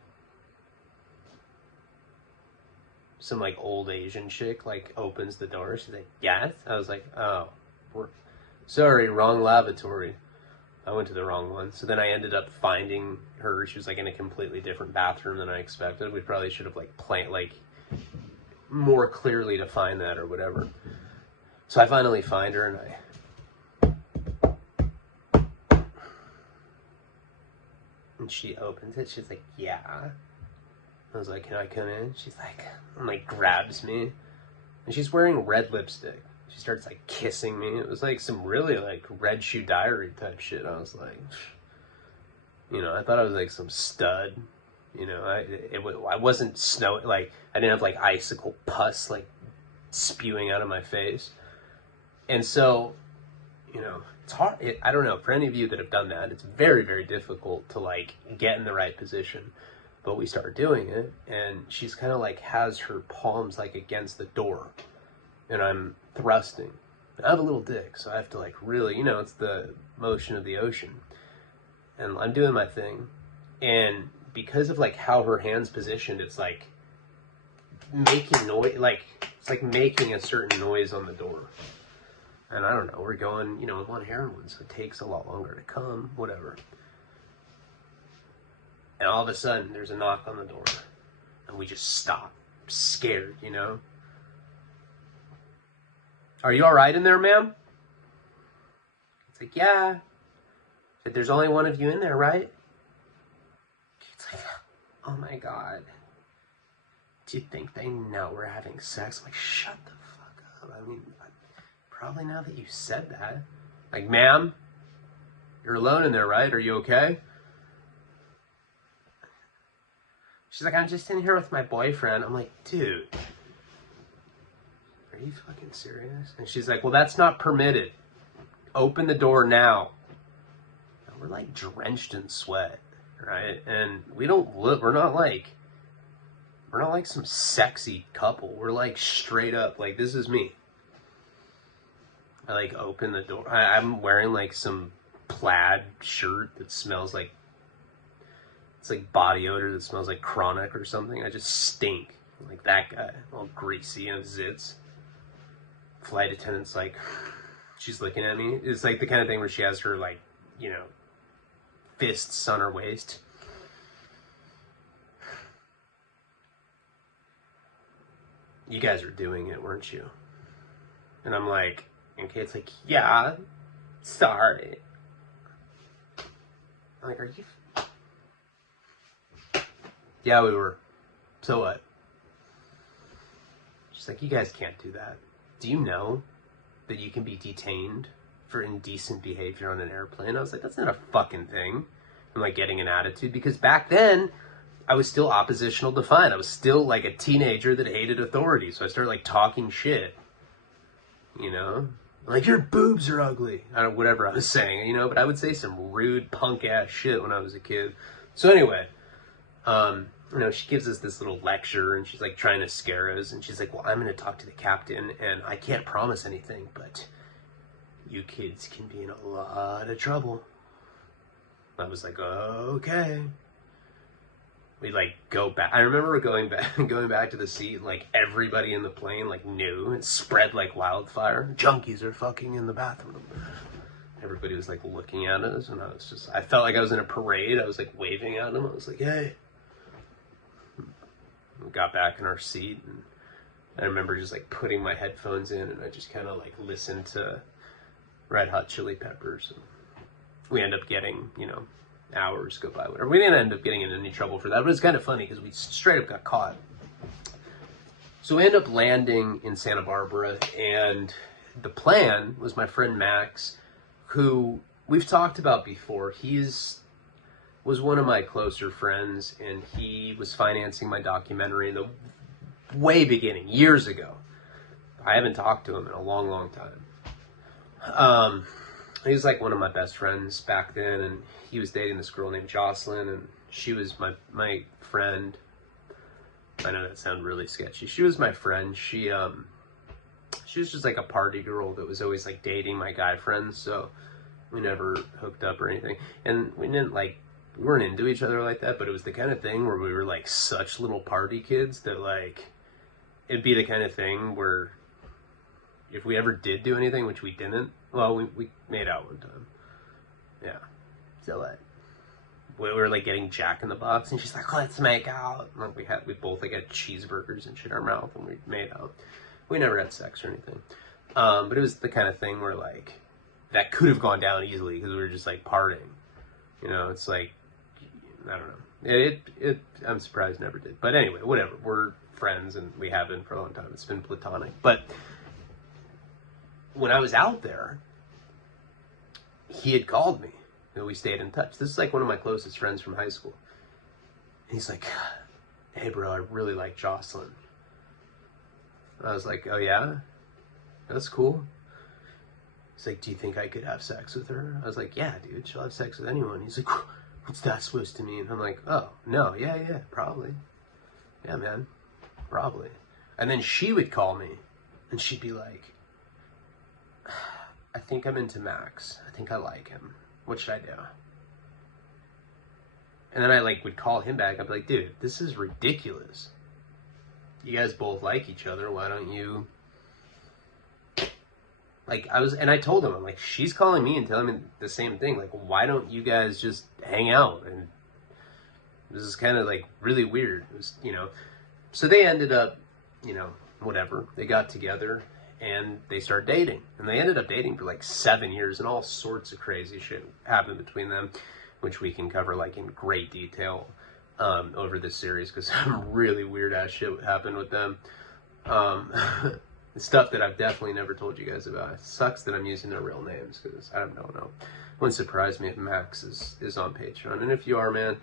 Some like old Asian chick like opens the door. She's like, yes? I was like, oh. Sorry, wrong lavatory. I went to the wrong one. So then I ended up finding her. She was like in a completely different bathroom than I expected. We probably should have like more clearly defined that or whatever. So I finally find her, and she opens it. She's like, yeah. I was like, can I come in? She's like, and like grabs me, and she's wearing red lipstick. She starts like kissing me. It was like some really like Red Shoe Diary type shit. I was like, you know, I thought I was like some stud. You know, I wasn't snow, like I didn't have like icicle pus like spewing out of my face. And so, you know, it's hard. I don't know, for any of you that have done that, it's very, very difficult to like get in the right position. But we started doing it, and she's kind of like has her palms like against the door, and I'm thrusting. And I have a little dick, so I have to like really, you know, it's the motion of the ocean. And I'm doing my thing, and because of like how her hand's positioned, it's like making noise, like it's like making a certain noise on the door. And I don't know, we're going, you know, I'm on heroin, so it takes a lot longer to come, whatever. And all of a sudden, there's a knock on the door, and we just stop, scared, you know? Are you all right in there, ma'am? It's like, yeah. But there's only one of you in there, right? It's like, oh my God. Do you think they know we're having sex? I'm like, shut the fuck up. I mean, probably now that you said that. Like, ma'am, you're alone in there, right? Are you okay? She's like, I'm just in here with my boyfriend. I'm like, dude, are you fucking serious? And she's like, well, that's not permitted. Open the door now. I'm we're like drenched in sweat, right? And we don't look, we're not like some sexy couple. We're like straight up, like, this is me. I like open the door. I'm wearing like some plaid shirt that smells like, it's like body odor that smells like chronic or something. I just stink like that guy, all greasy and zits. Flight attendant's like, she's looking at me. It's like the kind of thing where she has her, like, you know, fists on her waist. You guys were doing it, weren't you? And I'm like, and Kate's like, yeah, sorry. I'm like, are you? Yeah, we were. So what? She's like, you guys can't do that. Do you know that you can be detained for indecent behavior on an airplane? I was like, that's not a fucking thing. I'm like getting an attitude because back then I was still oppositional defiant. I was still like a teenager that hated authority. So I started like talking shit, you know, like your boobs are ugly. I don't, whatever I was saying, you know, but I would say some rude punk ass shit when I was a kid. So anyway, you know, she gives us this little lecture and she's like trying to scare us. And she's like, well, I'm going to talk to the captain and I can't promise anything, but you kids can be in a lot of trouble. I was like, okay. We like go back. I remember going back to the seat. Like everybody in the plane like knew. It spread like wildfire. Junkies are fucking in the bathroom. Everybody was like looking at us, and I felt like I was in a parade. I was like waving at them. I was like, hey. We got back in our seat, and I remember just like putting my headphones in, and I just kind of like listened to Red Hot Chili Peppers. And we end up getting, you know, hours go by, whatever. We didn't end up getting in any trouble for that, but it's kind of funny because we straight up got caught. So we end up landing in Santa Barbara, and the plan was my friend Max, who we've talked about before. Was one of my closer friends, and he was financing my documentary in the way beginning, years ago. I haven't talked to him in a long, long time. He was like one of my best friends back then, and he was dating this girl named Jocelyn, and she was my friend. I know that sounds really sketchy. She was my friend. She was just like a party girl that was always like dating my guy friends, so we never hooked up or anything. And we weren't into each other like that, but it was the kind of thing where we were like such little party kids that like, it'd be the kind of thing where if we ever did do anything, which we didn't, well, we made out one time. Yeah. So like, we were like getting Jack in the Box, and she's like, let's make out. And, like we both like had cheeseburgers and shit in our mouth, and we made out. We never had sex or anything. But it was the kind of thing where like, that could have gone down easily because we were just like partying. You know, it's like, I don't know. I'm surprised it never did. But anyway, whatever. We're friends, and we have been for a long time. It's been platonic. But when I was out there, he had called me. And we stayed in touch. This is like one of my closest friends from high school. And he's like, hey, bro, I really like Jocelyn. I was like, oh, yeah? That's cool. He's like, do you think I could have sex with her? I was like, yeah, dude, she'll have sex with anyone. He's like, what's that supposed to mean? I'm like, oh, no, yeah, probably. Yeah, man, probably. And then she would call me, and she'd be like, I think I'm into Max. I think I like him. What should I do? And then I like would call him back. I'd be like, dude, this is ridiculous. You guys both like each other. Why don't you... Like, I told him, I'm like, she's calling me and telling me the same thing. Like, why don't you guys just hang out? And this is kind of like really weird. It was, you know, so they ended up, you know, whatever. They got together and they started dating. And they ended up dating for like 7 years, and all sorts of crazy shit happened between them, which we can cover like in great detail over this series, because some really weird ass shit happened with them. Stuff that I've definitely never told you guys about. It sucks that I'm using their real names, because I don't know. Wouldn't surprise me if Max is on Patreon. And if you are, man,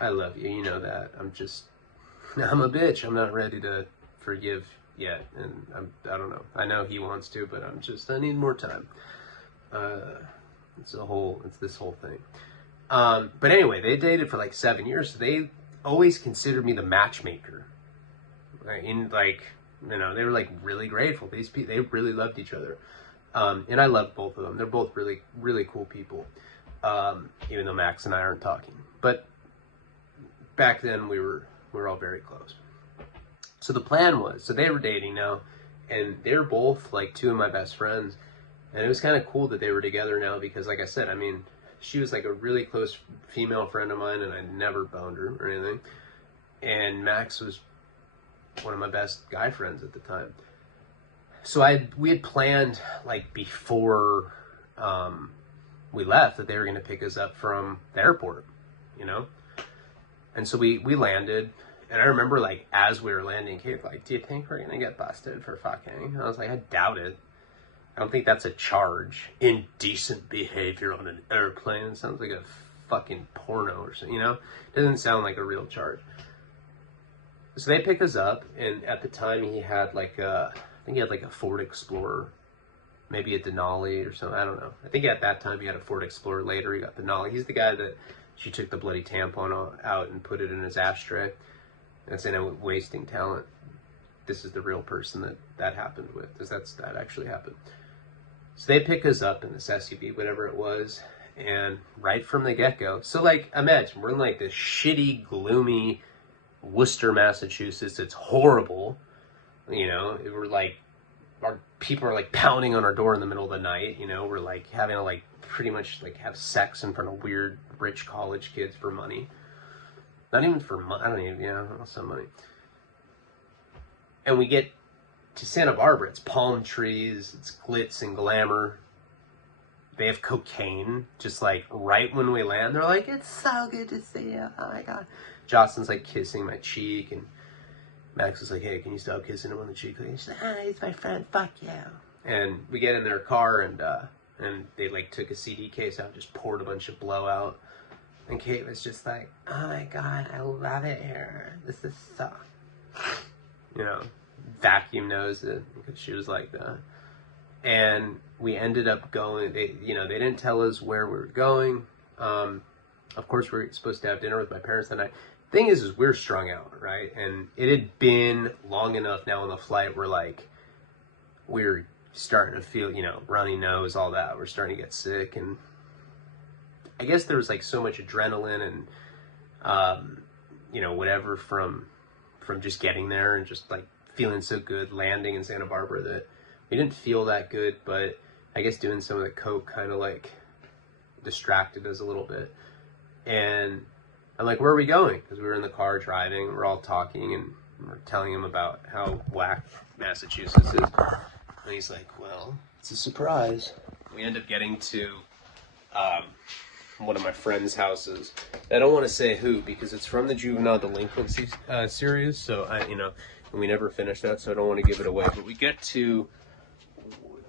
I love you. You know that. I'm a bitch. I'm not ready to forgive yet. And I don't know. I know he wants to, but I need more time. It's this whole thing. But anyway, they dated for like 7 years. So they always considered me the matchmaker. In like, you know, they were like really grateful. These people, they really loved each other. And I love both of them. They're both really, really cool people. Even though Max and I aren't talking. But back then we were all very close. So the plan was, so they were dating now, and they're both like two of my best friends. And it was kind of cool that they were together now because, like I said, I mean, she was like a really close female friend of mine, and I never boned her or anything. And Max was one of my best guy friends at the time. So we had planned like before we left that they were going to pick us up from the airport, you know? And so we landed, and I remember like as we were landing, Kate was like, do you think we're going to get busted for fucking? And I was like, I doubt it. I don't think that's a charge. Indecent behavior on an airplane. It sounds like a fucking porno or something, you know? It doesn't sound like a real charge. So they pick us up, and at the time he had like I think he had like a Ford Explorer, maybe a Denali or something. I don't know. I think at that time he had a Ford Explorer. Later he got the Denali. He's the guy that she took the bloody tampon out and put it in his ashtray. That's wasting talent. This is the real person that happened with, because that actually happened. So they pick us up in this SUV, whatever it was, and right from the get-go. So like, imagine we're in like this shitty, gloomy Worcester, Massachusetts. It's horrible. You know, we're like, our people are like pounding on our door in the middle of the night. You know, we're like having to like pretty much like have sex in front of weird rich college kids for money. Not even for money. I don't even, you know, some money. And we get to Santa Barbara. It's palm trees. It's glitz and glamour. They have cocaine. Just like right when we land, they're like, "It's so good to see you. Oh my God." Jocelyn's like kissing my cheek, and Max was like, "Hey, can you stop kissing him on the cheek?" She's like, "Ah, he's my friend. Fuck you." And we get in their car, and they like took a CD case out, just poured a bunch of blowout. And Kate was just like, "Oh my God, I love it here. This is so," you know, vacuum nosed it because she was like that. And we ended up going. They didn't tell us where we were going. Of course, we were supposed to have dinner with my parents that night. Thing is we're strung out, right? And it had been long enough now on the flight where like we're starting to feel, you know, runny nose, all that. We're starting to get sick, and I guess there was like so much adrenaline and you know, whatever from just getting there and just like feeling so good landing in Santa Barbara that we didn't feel that good. But I guess doing some of the coke kind of like distracted us a little bit. And I'm like, "Where are we going?" Because we were in the car driving, we're all talking, and we're telling him about how whack Massachusetts is. And he's like, "Well, it's a surprise." We end up getting to one of my friend's houses. I don't want to say who because it's from the Juvenile Delinquency series. So and we never finished that, so I don't want to give it away. But we get to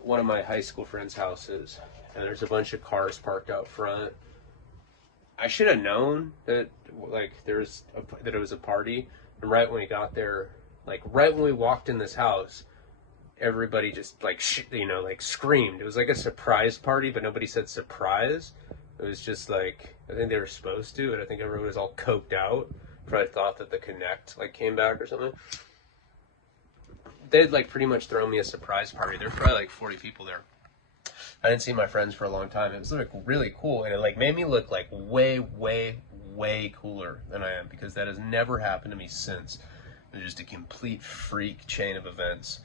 one of my high school friends' houses, and there's a bunch of cars parked out front. I should have known that like that it was a party. And right when we got there, like right when we walked in this house, everybody just like like screamed. It was like a surprise party, but nobody said surprise. It was just like, I think they were supposed to, and I think everyone was all coked out. Probably thought that the Connect like came back or something. They'd like pretty much thrown me a surprise party. There were probably like 40 people there. I didn't see my friends for a long time. It was like really cool, and it like made me look like way, way, way cooler than I am, because that has never happened to me since. It was just a complete freak chain of events.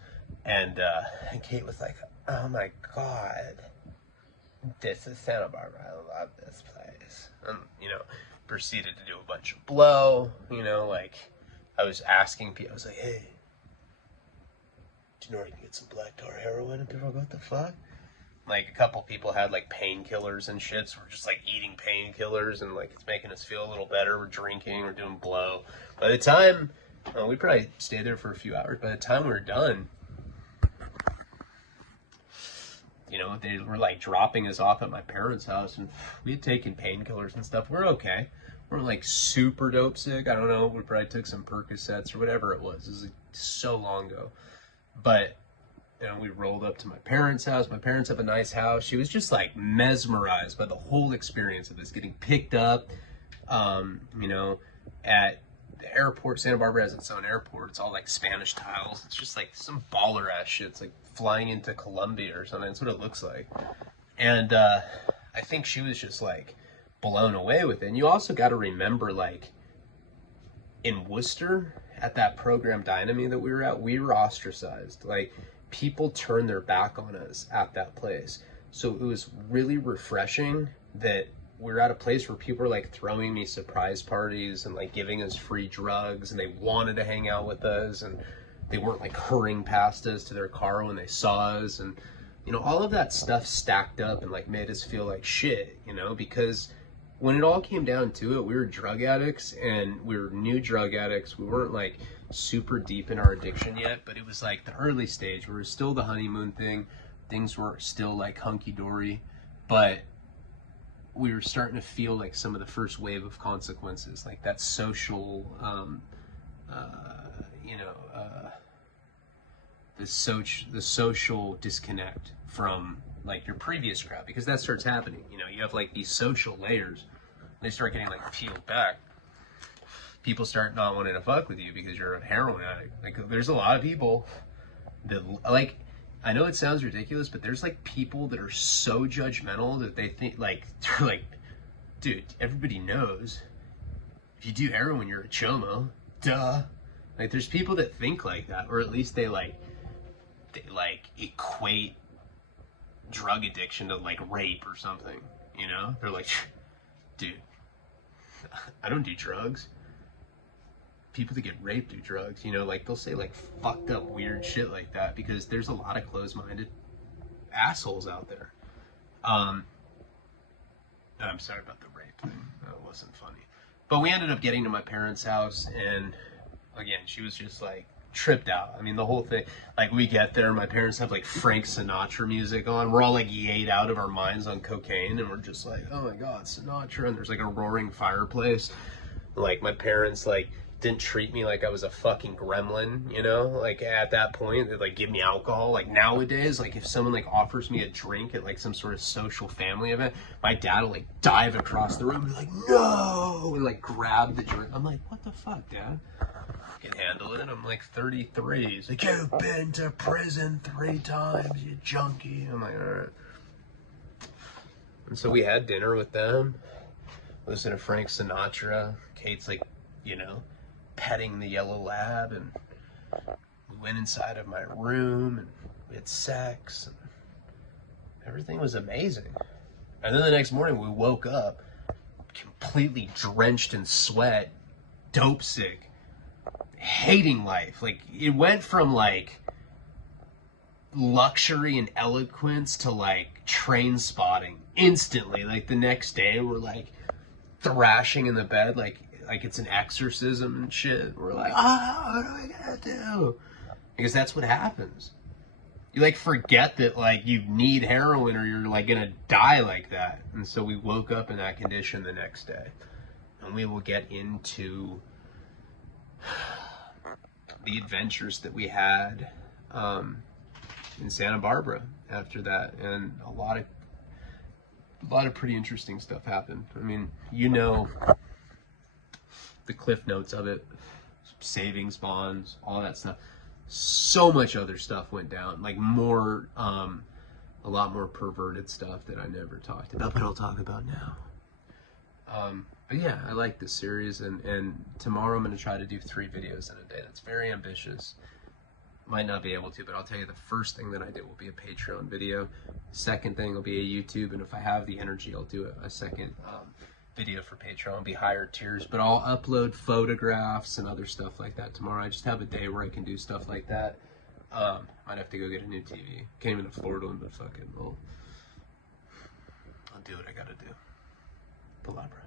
And Kate was like, "Oh my God, this is Santa Barbara. I love this place." And, proceeded to do a bunch of blow, like I was asking people, I was like, "Hey, do you know where you can get some black tar heroin?" And people were like, "What the fuck?" Like a couple people had like painkillers and shit, so we're just like eating painkillers and like it's making us feel a little better. We're drinking, we're doing blow. By the time, we probably stayed there for a few hours. By the time we were done, they were like dropping us off at my parents' house, and we had taken painkillers and stuff. We're okay. We're like super dope sick. I don't know. We probably took some Percocets or whatever it was. This is like so long ago. But and we rolled up to my parents' house. My parents have a nice house. She was just like mesmerized by the whole experience of this, getting picked up, you know, at the airport. Santa Barbara has its own airport. It's all like Spanish tiles. It's just like some baller ass shit. It's like flying into Colombia or something. That's what it looks like. And I think she was just like blown away with it. And you also got to remember, like, in Worcester, at that program Dynamy that we were at, we were ostracized. Like, people turned their back on us at that place. So it was really refreshing that we're at a place where people are like throwing me surprise parties and like giving us free drugs, and they wanted to hang out with us, and they weren't like hurrying past us to their car when they saw us. And, you know, all of that stuff stacked up and like made us feel like shit, you know, because when it all came down to it, we were drug addicts, and we were new drug addicts. We weren't like super deep in our addiction yet, but it was like the early stage. We were still the honeymoon thing. Things were still like hunky-dory, but we were starting to feel like some of the first wave of consequences, like that social, you know, the social disconnect from like your previous crowd, because that starts happening. You know, you have like these social layers, they start getting like peeled back. People start not wanting to fuck with you because you're a heroin addict. Like, there's a lot of people that, like, I know it sounds ridiculous, but there's like people that are so judgmental that they think like, they're like, dude, everybody knows if you do heroin, you're a chomo, duh. Like, there's people that think like that, or at least they equate drug addiction to like rape or something, you know? They're like, dude, I don't do drugs. People that get raped do drugs, you know? Like, they'll say like fucked up weird shit like that because there's a lot of closed-minded assholes out there. I'm sorry about the rape thing. That wasn't funny. But we ended up getting to my parents' house, and again, she was just like tripped out. I mean, the whole thing, like, we get there, my parents have like Frank Sinatra music on. We're all like yayed out of our minds on cocaine, and we're just like, oh my God, Sinatra. And there's like a roaring fireplace. Like, my parents like didn't treat me like I was a fucking gremlin, you know? Like, at that point, they'd like give me alcohol. Like, nowadays, like, if someone like offers me a drink at like some sort of social family event, my dad will like dive across the room and be like, no, and like grab the drink. I'm like, what the fuck, Dad? I can handle it. I'm like 33. He's like, you've been to prison 3 times, you junkie. I'm like, all right. And so we had dinner with them, listened to Frank Sinatra. Kate's like, you know, petting the yellow lab, and we went inside of my room, and we had sex, and everything was amazing. And then the next morning we woke up completely drenched in sweat, dope sick, hating life. Like, it went from like luxury and eloquence to like train spotting instantly. Like, the next day we're like thrashing in the bed like it's an exorcism and shit. We're like, what am I gonna do? Because that's what happens. You like forget that like you need heroin or you're like gonna die like that. And so we woke up in that condition the next day, and we will get into the adventures that we had in Santa Barbara after that, and a lot of pretty interesting stuff happened. I mean, you know, the cliff notes of it, savings bonds, all that stuff. So much other stuff went down, like more, a lot more perverted stuff that I never talked about, but I'll talk about now. But yeah, I like this series, and tomorrow I'm going to try to do 3 videos in a day. That's very ambitious. Might not be able to, but I'll tell you, the first thing that I do will be a Patreon video. Second thing will be a YouTube, and if I have the energy, I'll do a second video for Patreon. It'll be higher tiers, but I'll upload photographs and other stuff like that tomorrow. I just have a day where I can do stuff like that. Might have to go get a new TV. Can't even afford one, but fucking, I'll do what I gotta do. Palabra.